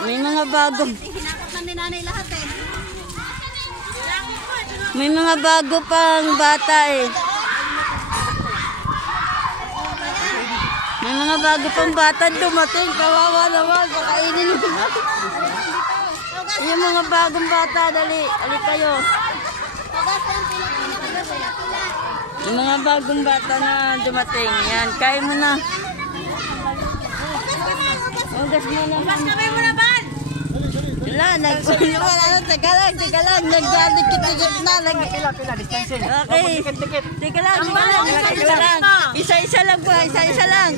May mga bago. Hinakot lang ni nanay lahat eh. May mga bago pang bata eh. May mga bago pang bata dumating. Kawawa naman. Kakainin mo. Yung mga bagong bata. Dali. Ali kayo. Yung mga bagong bata na dumating. Yan. Kain mo na. Ugas mo na. Ugas kami mo na ba? Wala, teka lang, nagdadikit-dikit na. Pila, distancing. Okay. Teka lang. Isa-isa lang po, isa-isa lang.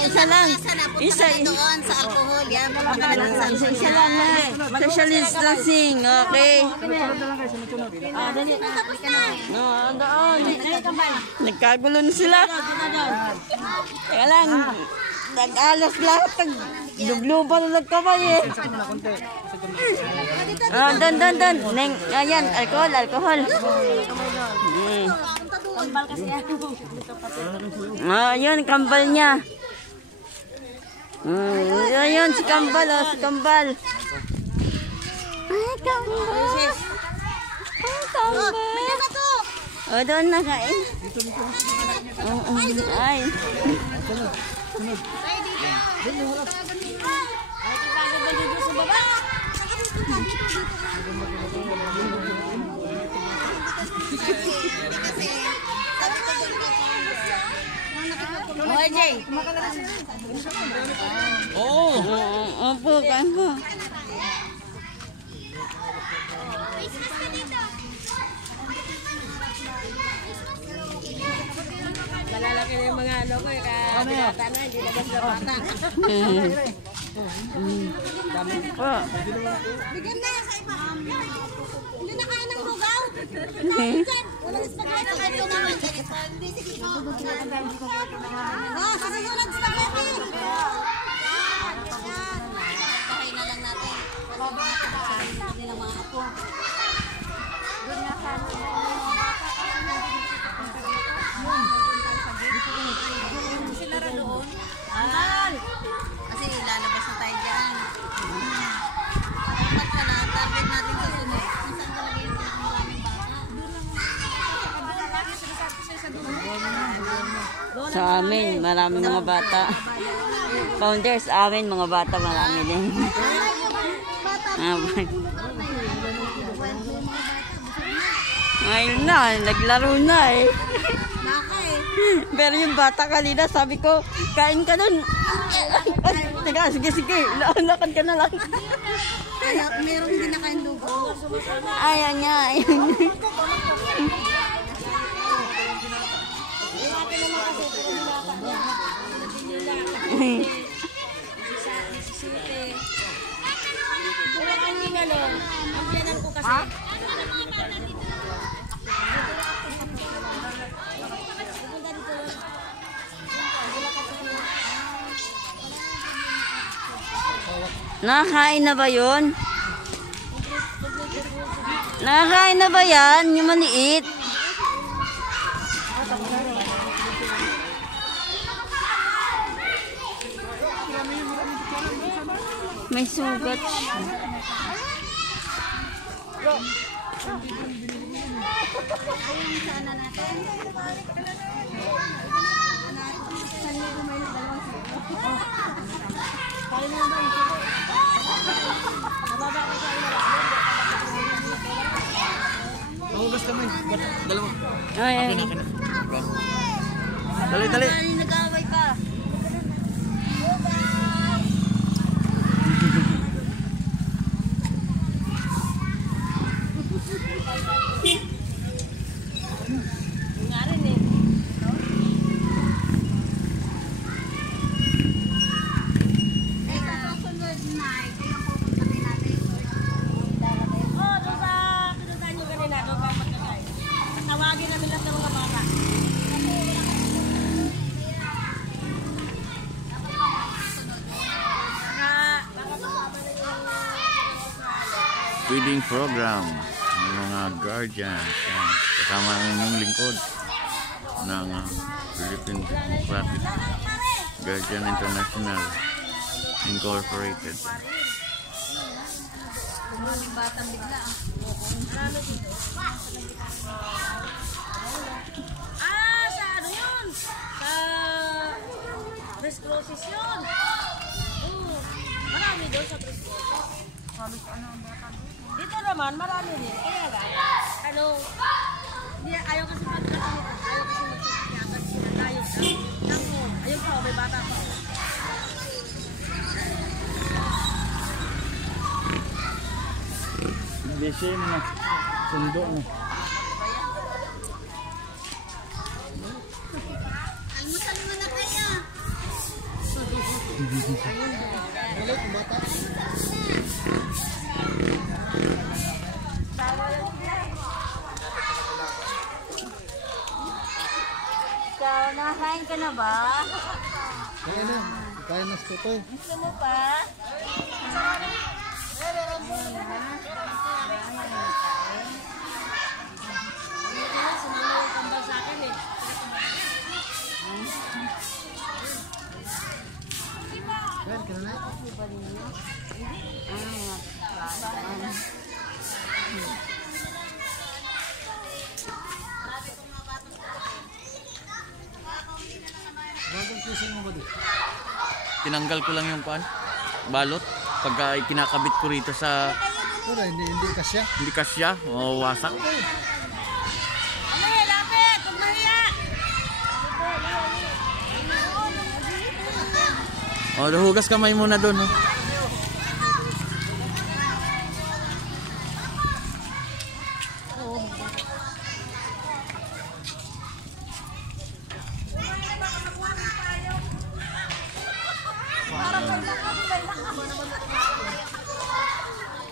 Isa lang. Isa doon sa alcohol. Yan. Isa lang. Social distancing. Okay. Doon. Nagkagulo na sila. Teka lang. Nag-alas lahat. Dublo pa na nagkamay eh. Doon. Ayan, alcohol. Kambal kasi yan. Ayun, kambal niya. Ayun, si kambal. Ay, kambal. Doon na kain. Ay. Opo, kain po. Malalaki na yung mga ano ko eh. Kaya bata na, hindi na basta bata. Bigyan na sa iba. Hindi na kaya ng lugaw. Walang spaghetti. Hindi, sige. Sasagulan spaghetti. Kain na lang natin. Sabi ng mga apo. Doon nga sana. Sinara doon. Kasi lalabas na tayo dyan. Dapat ka na, target natin sa sunod. Kung saan talaga yung maraming bata. Sa amin, maraming mga bata. Founders, amin, mga bata, marami din. Ngayon na, naglaro na eh. Pero yung bata kanina, sabi ko, kain ka nun. Sige. Lakad ka na lang. Kaya meron din na kayong dugo. Ayan nga. Nakakain na ba yun? Nakakain na ba yan? Yung maliit? May sugat siya. Mahugas kami. Dalawa. Ay. Dali. Nag-away ka. Feeding program ng mga guardians. Kasama ng inyong lingkod ng Philippine Democratic Guardian International. Incorporated. Lumaming batang bigla. Marami dito. Sa ano yun? Sa Tres Cruces yun. Marami doon sa Tres Cruces. Dito naman, marami din. Kaya lang, ayaw kasi magkakalimutan. Ayaw kasi magkakalimutan sila. Ayaw pa, may bata pa. Hindi siya na. Sundo na. Almusal mo na kaya. Balik, bata. Ikaw, nakain ka na ba? Kaya na. Kaya na sa tutoy. Gusto mo pa? Sumama yung kambal sa akin eh. Kaya ka na na. Bagong kising mo ba di? Tinanggal ko lang yung balot. Pagka kinakabit ko rito sa Wala, hindi kasya. hindi kasya o wasak. Mamaya, lapit! Huwag mahiya! Hugas kamay muna doon.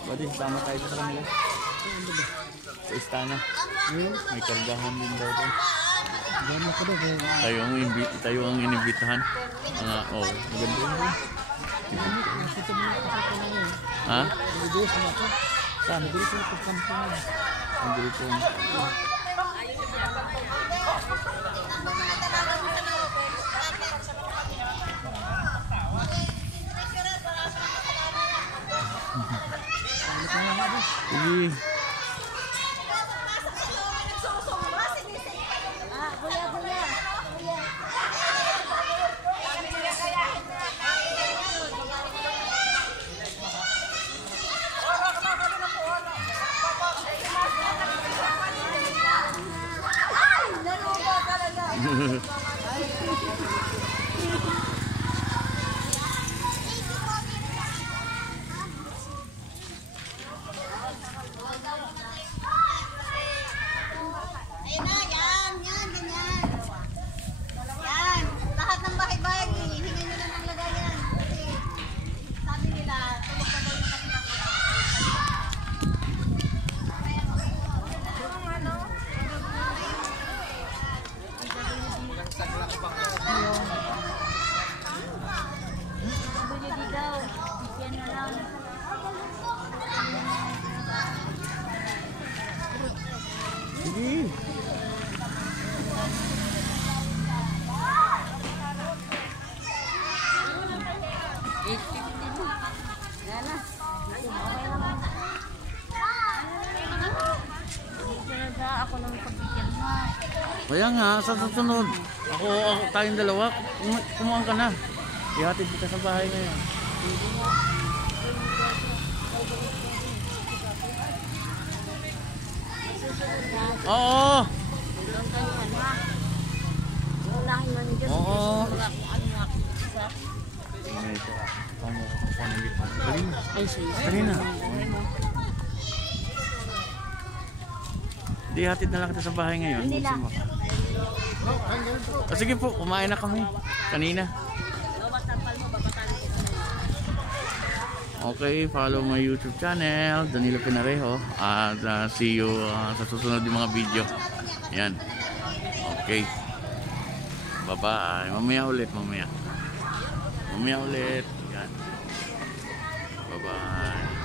Buddy, tama tayo sa kanila. Sa istana. May kargahan din daw doon. Gano'n ko daw. Tayo ang inibitahan. Maganda yun. Ha? Nag-iis na ako. Saan? Nag-iis na ako sa kampung. Ang dito. Sige. Ayun na, yan, ganyan. Yan, lahat ng bahay-bahay, hingay nila ng lagayan. Kasi sabi nila, tulog na daw yung kanila. Sige. Ako lang pagbigyan mo. Kaya nga, sa susunod. Ako tayong dalawa. Kumuha ka na. Ihatid kita sa bahay ngayon. Oo. Unahin mo ni Diyos. Oo. Ay, sige. Kanina. Di hatid na lang kita sa bahay ngayon. Hindi na. Sige po, kumain na kami. Kanina. Okay, follow my YouTube channel, Danilo Pinarejo. At see you sa susunod yung mga video. Yan. Okay. Bye-bye. Mamaya ulit, mamaya. Mamaya ulit. Yan. Bye-bye.